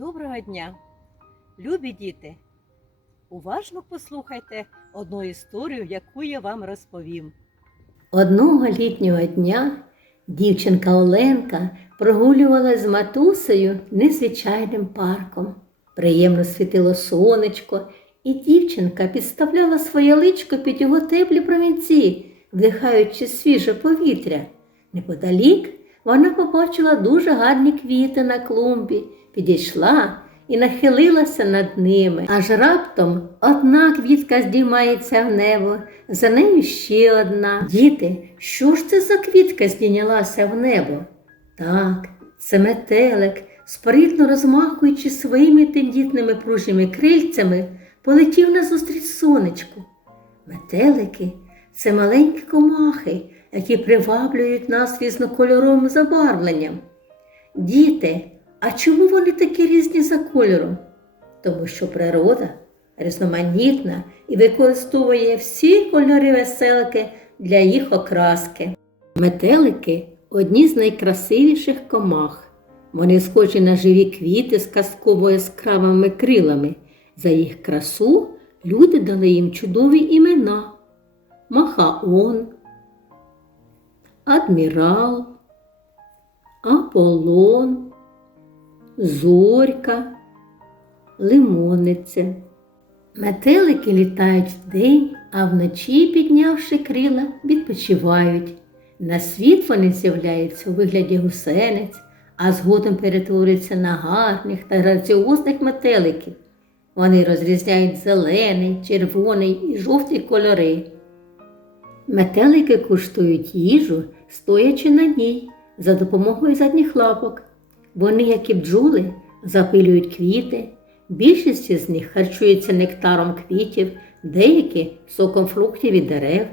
Доброго дня, любі діти! Уважно послухайте одну історію, яку я вам розповім. Одного літнього дня дівчинка Оленка прогулювалась з матусею незвичайним парком. Приємно світило сонечко, і дівчинка підставляла своє личко під його теплі промінці, вдихаючи свіже повітря. Неподалік вона побачила дуже гарні квіти на клумбі, підійшла і нахилилася над ними. Аж раптом одна квітка здіймається в небо, за нею ще одна. Діти, що ж це за квітка здійнялася в небо? Так, це метелик, спритно розмахуючи своїми тендітними пружніми крильцями, полетів назустріч сонечку. Метелики це маленькі комахи, які приваблюють нас різнокольоровим забарвленням. Діти, а чому вони такі різні за кольором? Тому що природа різноманітна і використовує всі кольори веселки для їх окраски. Метелики одні з найкрасивіших комах. Вони схожі на живі квіти з казково яскравими крилами. За їх красу люди дали їм чудові імена: Махаон, Адмірал, Аполлон, Зорька, Лимонниця. Метелики літають вдень, а вночі, піднявши крила, відпочивають. На світ вони з'являються у вигляді гусениць, а згодом перетворюються на гарних та граціозних метеликів. Вони розрізняють зелений, червоний і жовтий кольори. Метелики куштують їжу, стоячи на ній за допомогою задніх лапок. Вони, як і бджоли, запилюють квіти. Більшість з них харчується нектаром квітів, деякі соком фруктів і дерев.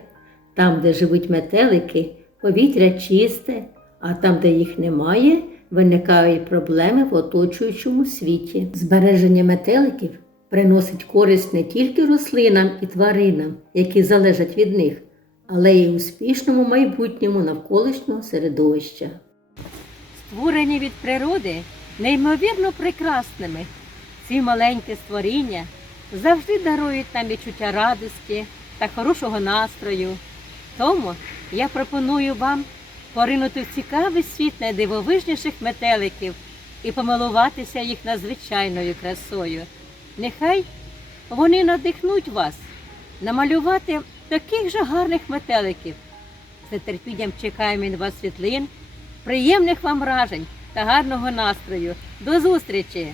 Там, де живуть метелики, повітря чисте, а там, де їх немає, виникають проблеми в оточуючому світі. Збереження метеликів приносить користь не тільки рослинам і тваринам, які залежать від них, але й успішному майбутньому навколишнього середовища. Створені від природи неймовірно прекрасними. Ці маленькі створіння завжди дарують нам відчуття радості та хорошого настрою. Тому я пропоную вам поринути в цікавий світ найдивовижніших метеликів і помилуватися їх надзвичайною красою. Нехай вони надихнуть вас намалювати таких же гарних метеликів. З нетерпінням чекаємо від вас світлин, приємних вам вражень та гарного настрою. До зустрічі!